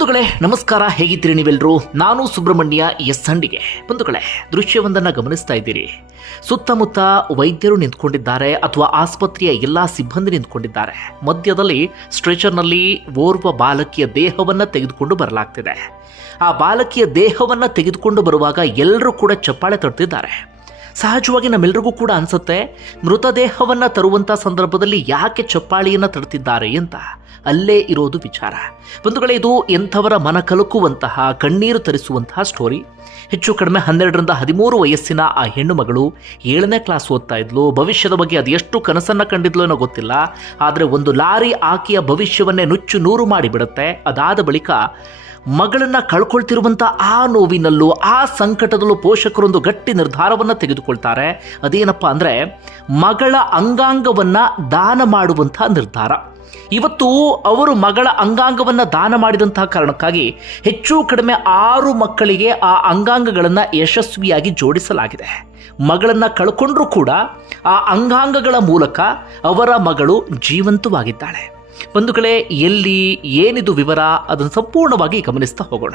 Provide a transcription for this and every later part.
ಬಂಧುಗಳೇ, ನಮಸ್ಕಾರ, ಹೇಗಿದ್ದೀರಿ ನೀವೆಲ್ಲರೂ ನಾನು ಸುಬ್ರಹ್ಮಣ್ಯ ಎಸ್ ಹಂಡಿಗೆ. ಬಂಧುಗಳೇ, ದೃಶ್ಯವೊಂದನ್ನು ಗಮನಿಸ್ತಾ ಇದ್ದೀರಿ. ಸುತ್ತಮುತ್ತ ವೈದ್ಯರು ನಿಂತ್ಕೊಂಡಿದ್ದಾರೆ ಅಥವಾ ಆಸ್ಪತ್ರೆಯ ಎಲ್ಲಾ ಸಿಬ್ಬಂದಿ ನಿಂತ್ಕೊಂಡಿದ್ದಾರೆ. ಮಧ್ಯದಲ್ಲಿ ಸ್ಟ್ರೆಚರ್ನಲ್ಲಿ ಓರ್ವ ಬಾಲಕಿಯ ದೇಹವನ್ನು ತೆಗೆದುಕೊಂಡು ಬರಲಾಗ್ತಿದೆ. ಆ ಬಾಲಕಿಯ ದೇಹವನ್ನು ತೆಗೆದುಕೊಂಡು ಬರುವಾಗ ಎಲ್ಲರೂ ಕೂಡ ಚಪ್ಪಾಳೆ ತಡ್ತಿದ್ದಾರೆ ಸಹಜವಾಗಿ ನಮ್ಮೆಲ್ರಿಗೂ ಕೂಡ ಅನ್ಸುತ್ತೆ, ಮೃತದೇಹವನ್ನು ತರುವಂಥ ಸಂದರ್ಭದಲ್ಲಿ ಯಾಕೆ ಚಪ್ಪಾಳಿಯನ್ನು ತಡ್ತಿದ್ದಾರೆ ಅಂತ. ಅಲ್ಲೇ ಇರೋದು ವಿಚಾರ. ಬಂಧುಗಳೇ, ಇದು ಎಂಥವರ ಮನ ಕಲಕುವಂತಹ, ಕಣ್ಣೀರು ತರಿಸುವಂತಹ ಸ್ಟೋರಿ ಹೆಚ್ಚು ಕಡಿಮೆ ಹನ್ನೆರಡರಿಂದ ಹದಿಮೂರು ವಯಸ್ಸಿನ ಆ ಹೆಣ್ಣು ಮಗಳು ಏಳನೇ ಕ್ಲಾಸ್ ಓದ್ತಾ ಇದ್ಲು. ಭವಿಷ್ಯದ ಬಗ್ಗೆ ಅದೆಷ್ಟು ಕನಸನ್ನು ಕಂಡಿದ್ಲು ಅನ್ನೋ ಗೊತ್ತಿಲ್ಲ. ಆದರೆ ಒಂದು ಲಾರಿ ಆಕೆಯ ಭವಿಷ್ಯವನ್ನೇ ನುಚ್ಚು ನೂರು ಮಾಡಿಬಿಡುತ್ತೆ. ಅದಾದ ಬಳಿಕ ಮಗಳನ್ನ ಕಳ್ಕೊಳ್ತಿರುವಂತ ಆ ನೋವಿನಲ್ಲೂ, ಆ ಸಂಕಟದಲ್ಲೂ ಪೋಷಕರೊಂದು ಗಟ್ಟಿ ನಿರ್ಧಾರವನ್ನು ತೆಗೆದುಕೊಳ್ತಾರೆ. ಅದೇನಪ್ಪ ಅಂದ್ರೆ, ಮಗಳ ಅಂಗಾಂಗವನ್ನ ದಾನ ಮಾಡುವಂತಹ ನಿರ್ಧಾರ. ಇವತ್ತು ಅವರು ಮಗಳ ಅಂಗಾಂಗವನ್ನ ದಾನ ಮಾಡಿದಂತಹ ಕಾರಣಕ್ಕಾಗಿ ಹೆಚ್ಚು ಕಡಿಮೆ ಆರು ಮಕ್ಕಳಿಗೆ ಆ ಅಂಗಾಂಗಗಳನ್ನು ಯಶಸ್ವಿಯಾಗಿ ಜೋಡಿಸಲಾಗಿದೆ. ಮಗಳನ್ನ ಕಳ್ಕೊಂಡ್ರೂ ಕೂಡ ಆ ಅಂಗಾಂಗಗಳ ಮೂಲಕ ಅವರ ಮಗಳು ಜೀವಂತವಾಗಿದ್ದಾಳೆ. ಬಂಧುಗಳೇ ಎಲ್ಲಿ ಏನಿದು ವಿವರ ಅದನ್ನು ಸಂಪೂರ್ಣವಾಗಿ ಗಮನಿಸ್ತಾ ಹೋಗೋಣ.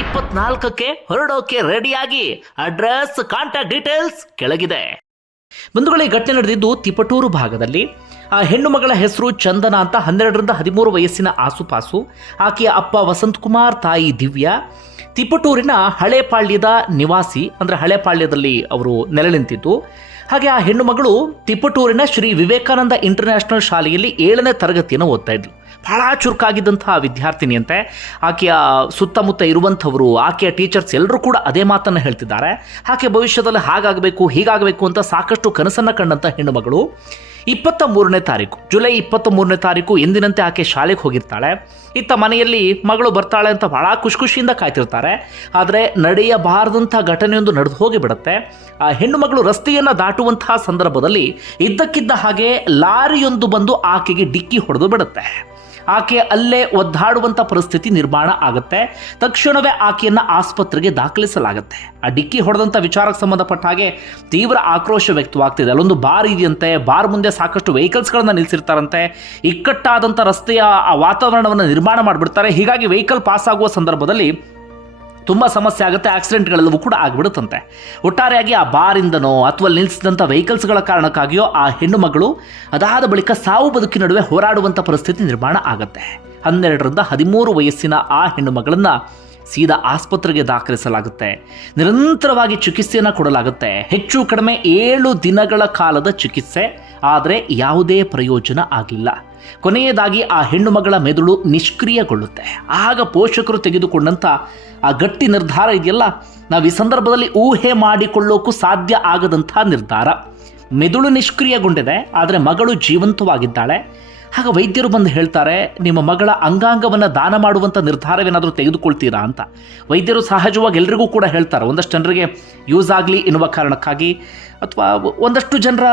ಇಪ್ಪತ್ನಾಲ್ಕಕ್ಕೆ ಹೊರಡೋಕೆ ರೆಡಿಯಾಗಿ. ಅಡ್ರೆಸ್, ಕಾಂಟ್ಯಾಕ್ಟ್ ಡೀಟೇಲ್ಸ್ ಕೆಳಗಿದೆ. ಬಂಧುಗಳ ಘಟನೆ ನಡೆದಿದ್ದು ತಿಪಟೂರು ಭಾಗದಲ್ಲಿ. ಆ ಹೆಣ್ಣು ಮಗಳ ಹೆಸರು ಚಂದನ ಅಂತ ಹನ್ನೆರಡರಿಂದ ಹದಿಮೂರು ವಯಸ್ಸಿನ ಆಸುಪಾಸು. ಆಕೆಯ ಅಪ್ಪ ವಸಂತ್ ಕುಮಾರ್ ತಾಯಿ ದಿವ್ಯಾ. ತಿಪಟೂರಿನ ಹಳೆಪಾಳ್ಯದ ನಿವಾಸಿ, ಅಂದರೆ ಹಳೆಪಾಳ್ಯದಲ್ಲಿ ಅವರು ನೆಲೆ ನಿಂತಿದ್ದು ಹಾಗೆ ಆ ಹೆಣ್ಣು ಮಗಳು ತಿಪಟೂರಿನ ಶ್ರೀ ವಿವೇಕಾನಂದ ಇಂಟರ್ನ್ಯಾಷನಲ್ ಶಾಲೆಯಲ್ಲಿ ಏಳನೇ ತರಗತಿಯನ್ನು ಓದ್ತಾ ಇದ್ಲು. ಬಹಳ ಚುರುಕಾಗಿದ್ದಂತಹ ವಿದ್ಯಾರ್ಥಿನಿಯಂತೆ ಆಕೆಯ ಸುತ್ತಮುತ್ತ ಇರುವಂಥವರು, ಆಕೆಯ ಟೀಚರ್ಸ್ ಎಲ್ಲರೂ ಕೂಡ ಅದೇ ಮಾತನ್ನು ಹೇಳ್ತಿದ್ದಾರೆ. ಆಕೆ ಭವಿಷ್ಯದಲ್ಲಿ ಹಾಗಾಗಬೇಕು, ಹೀಗಾಗಬೇಕು ಅಂತ ಸಾಕಷ್ಟು ಕನಸನ್ನು ಕಂಡಂಥ ಹೆಣ್ಣುಮಗಳು ಇಪ್ಪತ್ತ ಮೂರನೇ ತಾರೀಕು, ಜುಲೈ ಇಪ್ಪತ್ತ ಮೂರನೇ ತಾರೀಕು ಎಂದಿನಂತೆ ಆಕೆ ಶಾಲೆಗೆ ಹೋಗಿರ್ತಾಳೆ. ಇತ್ತ ಮನೆಯಲ್ಲಿ ಮಗಳು ಬರ್ತಾಳೆ ಅಂತ ಭಾಳ ಖುಷಿ ಖುಷಿಯಿಂದ ಕಾಯ್ತಿರ್ತಾರೆ. ಆದರೆ ನಡೆಯಬಾರದಂಥ ಘಟನೆಯೊಂದು ನಡೆದು ಹೋಗಿಬಿಡುತ್ತೆ. ಆ ಹೆಣ್ಣು ಮಗಳು ರಸ್ತೆಯನ್ನು ದಾಟುವಂತಹ ಸಂದರ್ಭದಲ್ಲಿ ಇದ್ದಕ್ಕಿದ್ದ ಹಾಗೆ ಲಾರಿಯೊಂದು ಬಂದು ಆಕೆಗೆ ಡಿಕ್ಕಿ ಹೊಡೆದು ಬಿಡುತ್ತೆ. ಆಕೆ ಅಲ್ಲೇ ಒದ್ದಾಡುವಂಥ ಪರಿಸ್ಥಿತಿ ನಿರ್ಮಾಣ ಆಗುತ್ತೆ. ತಕ್ಷಣವೇ ಆಕೆಯನ್ನು ಆಸ್ಪತ್ರೆಗೆ ದಾಖಲಿಸಲಾಗುತ್ತೆ. ಆ ಡಿಕ್ಕಿ ಹೊಡೆದಂಥ ವಿಚಾರಕ್ಕೆ ಸಂಬಂಧಪಟ್ಟ ಹಾಗೆ ತೀವ್ರ ಆಕ್ರೋಶ ವ್ಯಕ್ತವಾಗ್ತಿದೆ. ಅಲ್ಲೊಂದು ಬಾರ್ ಇದೆಯಂತೆ. ಬಾರ್ ಮುಂದೆ ಸಾಕಷ್ಟು ವೆಹಿಕಲ್ಸ್ಗಳನ್ನು ನಿಲ್ಲಿಸಿರ್ತಾರಂತೆ ಇಕ್ಕಟ್ಟಾದಂಥ ರಸ್ತೆಯ ಆ ವಾತಾವರಣವನ್ನು ನಿರ್ಮಾಣ ಮಾಡಿಬಿಡ್ತಾರೆ. ಹೀಗಾಗಿ ವೆಹಿಕಲ್ ಪಾಸ್ ಆಗುವ ಸಂದರ್ಭದಲ್ಲಿ ತುಂಬ ಸಮಸ್ಯೆ ಆಗುತ್ತೆ, ಆಕ್ಸಿಡೆಂಟ್ಗಳೆಲ್ಲವೂ ಕೂಡ ಆಗಿಬಿಡುತ್ತಂತೆ. ಒಟ್ಟಾರೆಯಾಗಿ ಆ ಬಾರಿಂದನೋ ಅಥವಾ ನಿಲ್ಲಿಸಿದಂಥ ವೆಹಿಕಲ್ಸ್ಗಳ ಕಾರಣಕ್ಕಾಗಿಯೋ ಆ ಹೆಣ್ಣು ಮಗಳು ಅದಾದ ಬಳಿಕ ಸಾವು ಬದುಕಿನ ನಡುವೆ ಹೋರಾಡುವಂಥ ಪರಿಸ್ಥಿತಿ ನಿರ್ಮಾಣ ಆಗುತ್ತೆ. ಹನ್ನೆರಡರಿಂದ ಹದಿಮೂರು ವಯಸ್ಸಿನ ಆ ಹೆಣ್ಣು ಮಗಳನ್ನು ಸೀದಾ ಆಸ್ಪತ್ರೆಗೆ ದಾಖಲಿಸಲಾಗುತ್ತೆ. ನಿರಂತರವಾಗಿ ಚಿಕಿತ್ಸೆಯನ್ನು ಕೊಡಲಾಗುತ್ತೆ. ಹೆಚ್ಚು ಕಡಿಮೆ ಏಳು ದಿನಗಳ ಕಾಲದ ಚಿಕಿತ್ಸೆ, ಆದರೆ ಯಾವುದೇ ಪ್ರಯೋಜನ ಆಗಲಿಲ್ಲ ಕೊನೆಯದಾಗಿ ಆ ಹೆಣ್ಣು ಮಗಳ ಮೆದುಳು ನಿಷ್ಕ್ರಿಯಗೊಳ್ಳುತ್ತೆ. ಆಗ ಪೋಷಕರು ತೆಗೆದುಕೊಂಡಂಥ ಆ ಗಟ್ಟಿ ನಿರ್ಧಾರ ಇದೆಯಲ್ಲ? ನಾವು ಈ ಸಂದರ್ಭದಲ್ಲಿ ಊಹೆ ಮಾಡಿಕೊಳ್ಳೋಕ್ಕೂ ಸಾಧ್ಯ ಆಗದಂಥ ನಿರ್ಧಾರ. ಮೆದುಳು ನಿಷ್ಕ್ರಿಯಗೊಂಡಿದೆ, ಆದರೆ ಮಗಳು ಜೀವಂತವಾಗಿದ್ದಾಳೆ. ಆಗ ವೈದ್ಯರು ಬಂದು ಹೇಳ್ತಾರೆ, ನಿಮ್ಮ ಮಗಳ ಅಂಗಾಂಗವನ್ನು ದಾನ ಮಾಡುವಂಥ ನಿರ್ಧಾರವೇನಾದರೂ ತೆಗೆದುಕೊಳ್ತೀರಾ ಅಂತ. ವೈದ್ಯರು ಸಹಜವಾಗಿ ಎಲ್ರಿಗೂ ಕೂಡ ಹೇಳ್ತಾರೆ, ಒಂದಷ್ಟು ಜನರಿಗೆ ಯೂಸ್ ಆಗಲಿ ಎನ್ನುವ ಕಾರಣಕ್ಕಾಗಿ. ಅಥವಾ ಒಂದಷ್ಟು ಜನರ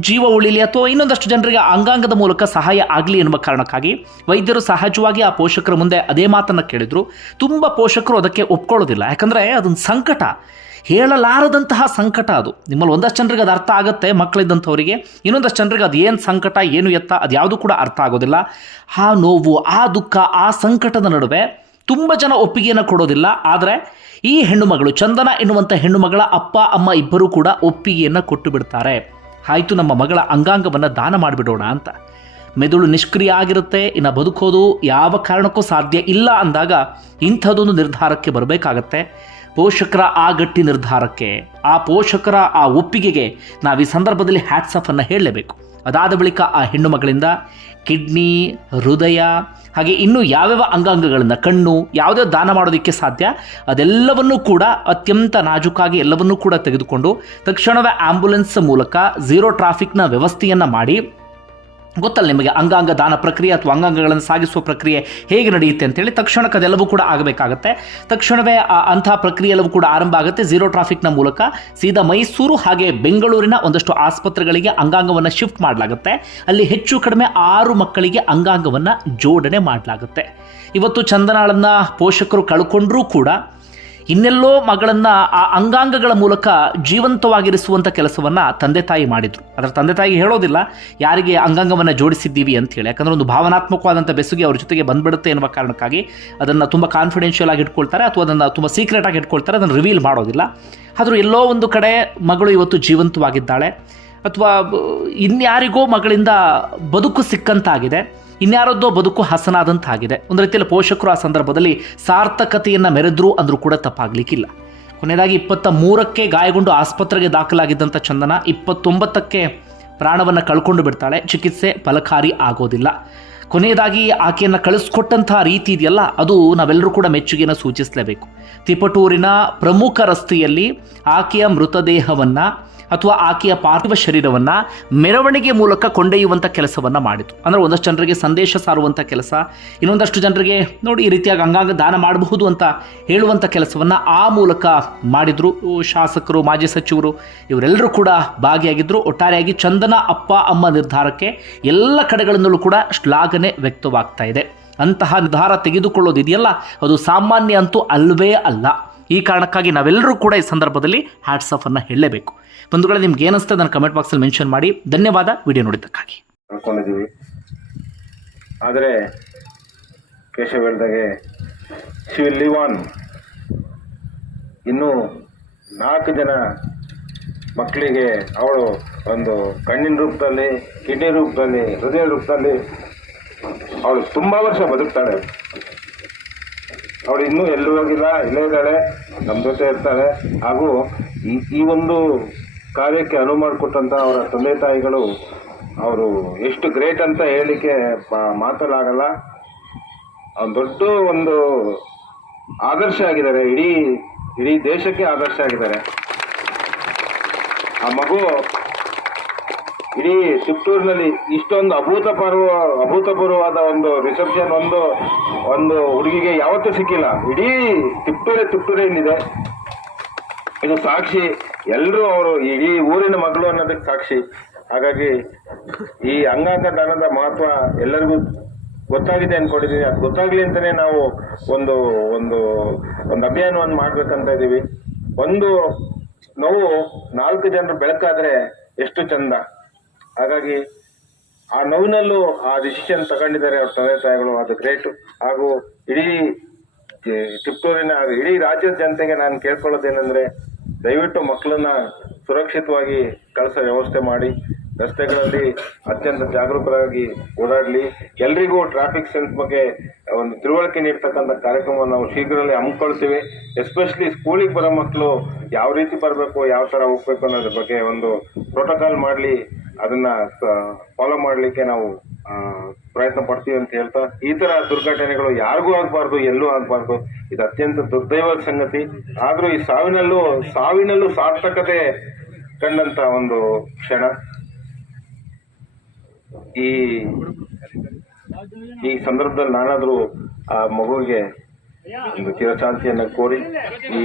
ಜೀವ ಉಳಿಲಿ ಅಥವಾ ಇನ್ನೊಂದಷ್ಟು ಜನರಿಗೆ ಅಂಗಾಂಗದ ಮೂಲಕ ಸಹಾಯ ಆಗಲಿ ಎನ್ನುವ ಕಾರಣಕ್ಕಾಗಿ ವೈದ್ಯರು ಸಹಜವಾಗಿ ಆ ಪೋಷಕರ ಮುಂದೆ ಅದೇ ಮಾತನ್ನು ಕೇಳಿದರು. ತುಂಬ ಪೋಷಕರು ಅದಕ್ಕೆ ಒಪ್ಕೊಳ್ಳೋದಿಲ್ಲ. ಯಾಕಂದರೆ ಅದೊಂದು ಸಂಕಟ. ಹೇಳಲಾರದಂತಹ ಸಂಕಟ ಅದು. ನಿಮ್ಮಲ್ಲಿ ಒಂದಷ್ಟು ಜನರಿಗೆ ಅದು ಅರ್ಥ ಆಗುತ್ತೆ, ಮಕ್ಕಳಿದ್ದಂಥವರಿಗೆ. ಇನ್ನೊಂದಷ್ಟು ಜನರಿಗೆ ಅದು ಏನು ಸಂಕಟ, ಏನು ಎತ್ತ, ಅದು ಯಾವುದು ಕೂಡ ಅರ್ಥ ಆಗೋದಿಲ್ಲ. ಆ ನೋವು, ಆ ದುಃಖ, ಆ ಸಂಕಟದ ನಡುವೆ ತುಂಬ ಜನ ಒಪ್ಪಿಗೆಯನ್ನು ಕೊಡೋದಿಲ್ಲ. ಆದರೆ ಈ ಹೆಣ್ಣುಮಗಳು, ಚಂದನ ಎನ್ನುವಂಥ ಹೆಣ್ಣುಮಗಳ ಅಪ್ಪ, ಅಮ್ಮ ಇಬ್ಬರೂ ಕೂಡ ಒಪ್ಪಿಗೆಯನ್ನು ಕೊಟ್ಟು ಬಿಡ್ತಾರೆ ಆಯಿತು, ನಮ್ಮ ಮಗಳ ಅಂಗಾಂಗವನ್ನು ದಾನ ಮಾಡಿಬಿಡೋಣ ಅಂತ. ಮೆದುಳು ನಿಷ್ಕ್ರಿಯ ಆಗಿರುತ್ತೆ, ಇನ್ನು ಬದುಕೋದು ಯಾವ ಕಾರಣಕ್ಕೂ ಸಾಧ್ಯ ಇಲ್ಲ ಅಂದಾಗ ಇಂಥದ್ದೊಂದು ನಿರ್ಧಾರಕ್ಕೆ ಬರಬೇಕಾಗತ್ತೆ. ಪೋಷಕರ ಆ ಗಟ್ಟಿ ನಿರ್ಧಾರಕ್ಕೆ, ಆ ಪೋಷಕರ ಆ ಒಪ್ಪಿಗೆಗೆ ನಾವು ಈ ಸಂದರ್ಭದಲ್ಲಿ ಹ್ಯಾಟ್ಸಫನ್ನು ಹೇಳಲೇಬೇಕು. ಅದಾದ ಬಳಿಕ ಆ ಹೆಣ್ಣು ಮಗಳಿಂದ ಕಿಡ್ನಿ, ಹೃದಯ, ಹಾಗೆ ಇನ್ನೂ ಯಾವ್ಯಾವ ಅಂಗಾಂಗಗಳನ್ನು, ಕಣ್ಣು ಯಾವುದೇ ದಾನ ಮಾಡೋದಕ್ಕೆ ಸಾಧ್ಯ, ಅದೆಲ್ಲವನ್ನೂ ಕೂಡ ಅತ್ಯಂತ ನಾಜುಕಾಗಿ ಎಲ್ಲವನ್ನೂ ಕೂಡ ತೆಗೆದುಕೊಂಡು ತಕ್ಷಣವೇ ಆಂಬ್ಯುಲೆನ್ಸ್ ಮೂಲಕ ಝೀರೋ ಟ್ರಾಫಿಕ್ನ ವ್ಯವಸ್ಥೆಯನ್ನು ಮಾಡಿ ಗೊತ್ತಲ್ಲ ನಿಮಗೆ ಅಂಗಾಂಗ ದಾನ ಪ್ರಕ್ರಿಯೆ ಅಥವಾ ಅಂಗಾಂಗಗಳನ್ನು ಸಾಗಿಸುವ ಪ್ರಕ್ರಿಯೆ ಹೇಗೆ ನಡೆಯುತ್ತೆ ಅಂತೇಳಿ ತಕ್ಷಣಕ್ಕೆ ಅದೆಲ್ಲವೂ ಕೂಡ ಆಗಬೇಕಾಗತ್ತೆ. ತಕ್ಷಣವೇ ಅಂತಹ ಪ್ರಕ್ರಿಯೆ ಎಲ್ಲವೂ ಕೂಡ ಆರಂಭ ಆಗುತ್ತೆ ಝೀರೋ ಟ್ರಾಫಿಕ್ನ ಮೂಲಕ. ಸೀದಾ ಮೈಸೂರು ಹಾಗೆ ಬೆಂಗಳೂರಿನ ಒಂದಷ್ಟು ಆಸ್ಪತ್ರೆಗಳಿಗೆ ಅಂಗಾಂಗವನ್ನು ಶಿಫ್ಟ್ ಮಾಡಲಾಗುತ್ತೆ. ಅಲ್ಲಿ ಹೆಚ್ಚು ಕಡಿಮೆ ಆರು ಮಕ್ಕಳಿಗೆ ಅಂಗಾಂಗವನ್ನು ಜೋಡಣೆ ಮಾಡಲಾಗುತ್ತೆ. ಇವತ್ತು ಚಂದನಾಳನ್ನು ಪೋಷಕರು ಕಳ್ಕೊಂಡ್ರೂ ಕೂಡ ಇನ್ನೆಲ್ಲೋ ಮಗಳನ್ನ ಆ ಅಂಗಾಂಗಗಳ ಮೂಲಕ ಜೀವಂತವಾಗಿರಿಸುವಂಥ ಕೆಲಸವನ್ನ ತಂದೆ ತಾಯಿ ಮಾಡಿದ್ರು. ಅದರ ತಂದೆ ತಾಯಿ ಹೇಳೋದಿಲ್ಲ, ಯಾರಿಗೆ ಅಂಗಾಂಗವನ್ನು ಜೋಡಿಸಿದ್ದೀವಿ ಅಂತ ಹೇಳಿ. ಯಾಕಂದ್ರೆ ಒಂದು ಭಾವನಾತ್ಮಕವಾದಂಥ ಬೆಸುಗೆ ಅವ್ರ ಜೊತೆಗೆ ಬಂದ್ಬಿಡುತ್ತೆ ಎನ್ನುವ ಕಾರಣಕ್ಕಾಗಿ ಅದನ್ನು ತುಂಬ ಕಾನ್ಫಿಡೆನ್ಷಿಯಲ್ ಆಗಿ ಇಟ್ಕೊಳ್ತಾರೆ ಅಥವಾ ಅದನ್ನು ತುಂಬ ಸೀಕ್ರೆಟ್ ಆಗಿ ಇಟ್ಕೊಳ್ತಾರೆ, ಅದನ್ನು ರಿವೀಲ್ ಮಾಡೋದಿಲ್ಲ. ಆದರೂ ಎಲ್ಲೋ ಒಂದು ಕಡೆ ಮಗಳು ಇವತ್ತು ಜೀವಂತವಾಗಿದ್ದಾಳೆ. ಅಥವಾ ಇನ್ಯಾರಿಗೋ ಮಗಳಿಂದ ಬದುಕು ಸಿಕ್ಕಂತಾಗಿದೆ. ಇನ್ಯಾರದ್ದೋ ಬದುಕು ಹಸನಾದಂತಾಗಿದೆ. ಒಂದು ರೀತಿಯಲ್ಲಿ ಪೋಷಕರು ಆ ಸಂದರ್ಭದಲ್ಲಿ ಸಾರ್ಥಕತೆಯನ್ನು ಮೆರೆದ್ರು ಅಂದರೂ ಕೂಡ ತಪ್ಪಾಗಲಿಕ್ಕಿಲ್ಲ. ಕೊನೆಯದಾಗಿ ಇಪ್ಪತ್ತ ಮೂರಕ್ಕೆ ಗಾಯಗೊಂಡು ಆಸ್ಪತ್ರೆಗೆ ದಾಖಲಾಗಿದ್ದಂಥ ಚಂದನ ಇಪ್ಪತ್ತೊಂಬತ್ತಕ್ಕೆ ಪ್ರಾಣವನ್ನು ಕಳ್ಕೊಂಡು ಬಿಡ್ತಾಳೆ. ಚಿಕಿತ್ಸೆ ಫಲಕಾರಿ ಆಗೋದಿಲ್ಲ. ಕೊನೆಯದಾಗಿ ಆಕೆಯನ್ನು ಕಳಿಸ್ಕೊಟ್ಟಂತಹ ರೀತಿ ಇದೆಯಲ್ಲ, ಅದು ನಾವೆಲ್ಲರೂ ಕೂಡ ಮೆಚ್ಚುಗೆಯನ್ನು ಸೂಚಿಸಲೇಬೇಕು. ತಿಪಟೂರಿನ ಪ್ರಮುಖ ರಸ್ತೆಯಲ್ಲಿ ಆಕೆಯ ಮೃತದೇಹವನ್ನು ಅಥವಾ ಆಕೆಯ ಪಾರ್ಥಿವ ಶರೀರವನ್ನು ಮೆರವಣಿಗೆ ಮೂಲಕ ಕೊಂಡೊಯ್ಯುವಂಥ ಕೆಲಸವನ್ನು ಮಾಡಿತು. ಅಂದರೆ ಒಂದಷ್ಟು ಜನರಿಗೆ ಸಂದೇಶ ಸಾರುವಂಥ ಕೆಲಸ, ಇನ್ನೊಂದಷ್ಟು ಜನರಿಗೆ ನೋಡಿ ಈ ರೀತಿಯಾಗಿ ಅಂಗಾಂಗ ದಾನ ಮಾಡಬಹುದು ಅಂತ ಹೇಳುವಂಥ ಕೆಲಸವನ್ನು ಆ ಮೂಲಕ ಮಾಡಿದರು. ಶಾಸಕರು, ಮಾಜಿ ಸಚಿವರು ಇವರೆಲ್ಲರೂ ಕೂಡ ಭಾಗಿಯಾಗಿದ್ದರು ಒಟ್ಟಾರೆಯಾಗಿ ಚಂದನ ಅಪ್ಪ ಅಮ್ಮ ನಿರ್ಧಾರಕ್ಕೆ ಎಲ್ಲ ಕಡೆಗಳಿಂದಲೂ ಕೂಡ ಶ್ಲಾಘನೆ ವ್ಯಕ್ತವಾಗ್ತಾ ಇದೆ. ಅಂತಹ ನಿರ್ಧಾರ ತೆಗೆದುಕೊಳ್ಳೋದಿದೆಯಲ್ಲ? ಅದು ಸಾಮಾನ್ಯ ಅಂತೂ ಅಲ್ವೇ ಅಲ್ಲ. ಈ ಕಾರಣಕ್ಕಾಗಿ ನಾವೆಲ್ಲರೂ ಕೂಡ ಈ ಸಂದರ್ಭದಲ್ಲಿ ಹ್ಯಾಟ್ಸ್ ಆಫ್ ಅನ್ನ ಹೇಳಲೇಬೇಕು. ಬಂಧುಗಳೇ, ನಿಮ್ಗೆ ಏನಿಸ್ತದೆ ನನ್ನ ಕಮೆಂಟ್ ಬಾಕ್ಸಲ್ಲಿ ಮೆನ್ಷನ್ ಮಾಡಿ. ಧನ್ಯವಾದ. ವಿಡಿಯೋ ನೋಡಿದ್ದಕ್ಕಾಗಿ. ಅನ್ಕೊಂಡಿದ್ದೀವಿ. ಆದರೆ ಕೇಶವ್ ಹೇಳ್ದಾಗೆ ವಿಲ್ ಲಿವ್ ಆನ್ ಇನ್ನು ನಾಲ್ಕು ಜನ ಮಕ್ಕಳಿಗೆ ಅವಳು ಒಂದು ಕಣ್ಣಿನ ರೂಪದಲ್ಲಿ, ಕಿಡ್ನಿ ರೂಪದಲ್ಲಿ, ಹೃದಯ ರೂಪದಲ್ಲಿ ಅವಳು ತುಂಬ ವರ್ಷ ಬದುಕ್ತಾಳೆ. ಅವಳು ಇನ್ನೂ ಎಲ್ಲೂ ಹೋಗಿಲ್ಲ, ಇಲ್ಲೇ ಇದ್ದಾಳೆ ನಮ್ಮ ಜೊತೆ ಇರ್ತಾಳೆ. ಹಾಗೂ ಈ ಒಂದು ಕಾರ್ಯಕ್ಕೆ ಅನುವು ಮಾಡಿಕೊಟ್ಟಂಥ ಅವರ ತಂದೆ ತಾಯಿಗಳು, ಅವರು ಎಷ್ಟು ಗ್ರೇಟ್ ಅಂತ ಹೇಳಲಿಕ್ಕೆ ಮಾತಲ್ಲಾಗಲ್ಲ. ಒಂದು ದೊಡ್ಡ ಒಂದು ಆದರ್ಶ ಆಗಿದ್ದಾರೆ. ಇಡೀ ಇಡೀ ದೇಶಕ್ಕೆ ಆದರ್ಶ ಆಗಿದ್ದಾರೆ. ಆ ಮಗು ಇಡೀ ಚಿತ್ತೂರಿನಲ್ಲಿ ಇಷ್ಟೊಂದು ಅಭೂತಪೂರ್ವ, ಅಭೂತಪೂರ್ವವಾದ ಒಂದು ರಿಸೆಪ್ಷನ್ ಒಂದು ಒಂದು ಹುಡುಗಿಗೆ ಯಾವತ್ತೂ ಸಿಕ್ಕಿಲ್ಲ. ಇಡೀ ತಿಪ್ಟೂರೇ ತಿಪ್ಟೂರೇ ಇಲ್ಲಿದೆ. ಇದು ಸಾಕ್ಷಿ. ಎಲ್ಲರೂ ಅವರು, ಇಡೀ ಊರಿನ ಮಗಳು ಅನ್ನೋದಕ್ಕೆ ಸಾಕ್ಷಿ. ಹಾಗಾಗಿ ಈ ಅಂಗಾಂಗ ದಾನದ ಮಹತ್ವ ಎಲ್ಲರಿಗೂ ಗೊತ್ತಾಗಿದೆ ಅನ್ಕೊಂಡಿದ್ದೀನಿ ಅದು ಗೊತ್ತಾಗ್ಲಿ ಅಂತಾನೆ ನಾವು ಒಂದು ಒಂದು ಒಂದು ಅಭಿಯಾನವನ್ನು ಮಾಡ್ಬೇಕಂತ ಇದ್ದೀವಿ. ಒಂದು ನೋವು ನಾಲ್ಕು ಜನರು ಬೆಳಕಾದ್ರೆ ಎಷ್ಟು ಚಂದ. ಹಾಗಾಗಿ ಆ ನೋವಿನಲ್ಲೂ ಆ ಡಿಸಿಷನ್ ತಗೊಂಡಿದ್ದಾರೆ ಅವ್ರ ತಂದೆ ತಾಯಿಗಳು. ಅದು ಗ್ರೇಟ್ ಹಾಗೂ ಇಡೀ ಚಿಕ್ಕೂರಿನ ಇಡೀ ರಾಜ್ಯದ ಜನತೆಗೆ ನಾನು ಕೇಳ್ಕೊಳ್ಳೋದೇನೆಂದ್ರೆ ದಯವಿಟ್ಟು ಮಕ್ಕಳನ್ನ ಸುರಕ್ಷಿತವಾಗಿ ಕಳಿಸೋ ವ್ಯವಸ್ಥೆ ಮಾಡಿ, ರಸ್ತೆಗಳಲ್ಲಿ ಅತ್ಯಂತ ಜಾಗರೂಕರಾಗಿ ಓಡಾಡಲಿ. ಎಲ್ರಿಗೂ ಟ್ರಾಫಿಕ್ ಸೆನ್ಸ್ ಬಗ್ಗೆ ಒಂದು ತಿಳುವಳಿಕೆ ನೀಡ್ತಕ್ಕಂಥ ಕಾರ್ಯಕ್ರಮವನ್ನು ನಾವು ಶೀಘ್ರದಲ್ಲಿ ಹಮ್ಮಿಕೊಳ್ತೀವಿ. ಎಸ್ಪೆಷಲಿ ಸ್ಕೂಲಿಗೆ ಬರೋ ಮಕ್ಕಳು ಯಾವ ರೀತಿ ಬರಬೇಕು, ಯಾವ ಥರ ಹೋಗ್ಬೇಕು ಅನ್ನೋದ್ರ ಬಗ್ಗೆ ಒಂದು ಪ್ರೋಟೋಕಾಲ್ ಮಾಡಲಿ. ಅದನ್ನ ಫಾಲೋ ಮಾಡಲಿಕ್ಕೆ ನಾವು ಪ್ರಯತ್ನ ಪಡ್ತೀವಿ ಅಂತ ಹೇಳ್ತಾ, ಈ ತರ ದುರ್ಘಟನೆಗಳು ಯಾರಿಗೂ ಆಗಬಾರ್ದು, ಎಲ್ಲೂ ಆಗಬಾರ್ದು. ಇದು ಅತ್ಯಂತ ದುರ್ದೈವದ ಸಂಗತಿ. ಆದರೂ ಈ ಸಾವಿನಲ್ಲೂ ಸಾವಿನಲ್ಲೂ ಸಾರ್ಥಕತೆ ಕಂಡಂತ ಒಂದು ಕ್ಷಣ. ಈ ಈ ಸಂದರ್ಭದಲ್ಲಿ ನಾನಾದರೂ ಆ ಮಗುವಿಗೆ ಒಂದು ಚಿರಶಾಂತಿಯನ್ನು ಕೋರಿ, ಈ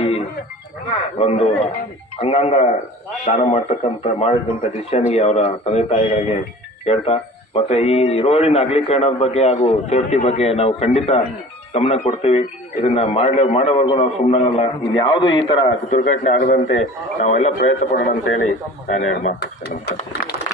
ಒಂದು ಅಂಗಾಂಗ ದಾನ ಮಾಡ್ತಕ್ಕಂಥ, ಮಾಡಿದಂಥ ದೃಶ್ಯನಿಗೆ ಅವರ ತಂದೆ ತಾಯಿಗಳಿಗೆ ಹೇಳ್ತಾ, ಮತ್ತೆ ಈ ಇರೋಳಿನ ಅಗಲೀಕರಣದ ಬಗ್ಗೆ ಹಾಗೂ ಸೇಫ್ಟಿ ಬಗ್ಗೆ ನಾವು ಖಂಡಿತ ಗಮನ ಕೊಡ್ತೀವಿ. ಇದನ್ನ ಮಾಡಲೇ, ಮಾಡೋವರೆಗೂ ನಾವು ಸುಮ್ಮನಲ್ಲ ಇನ್ಯಾವುದು ಈ ತರ ದುರ್ಘಟನೆ ಆಗದಂತೆ ನಾವೆಲ್ಲ ಪ್ರಯತ್ನ ಪಡೋಣ ಅಂತ ಹೇಳಿ ನಾನು ಹೇಳಿ ಮಾತಾಡ್ತೇನೆ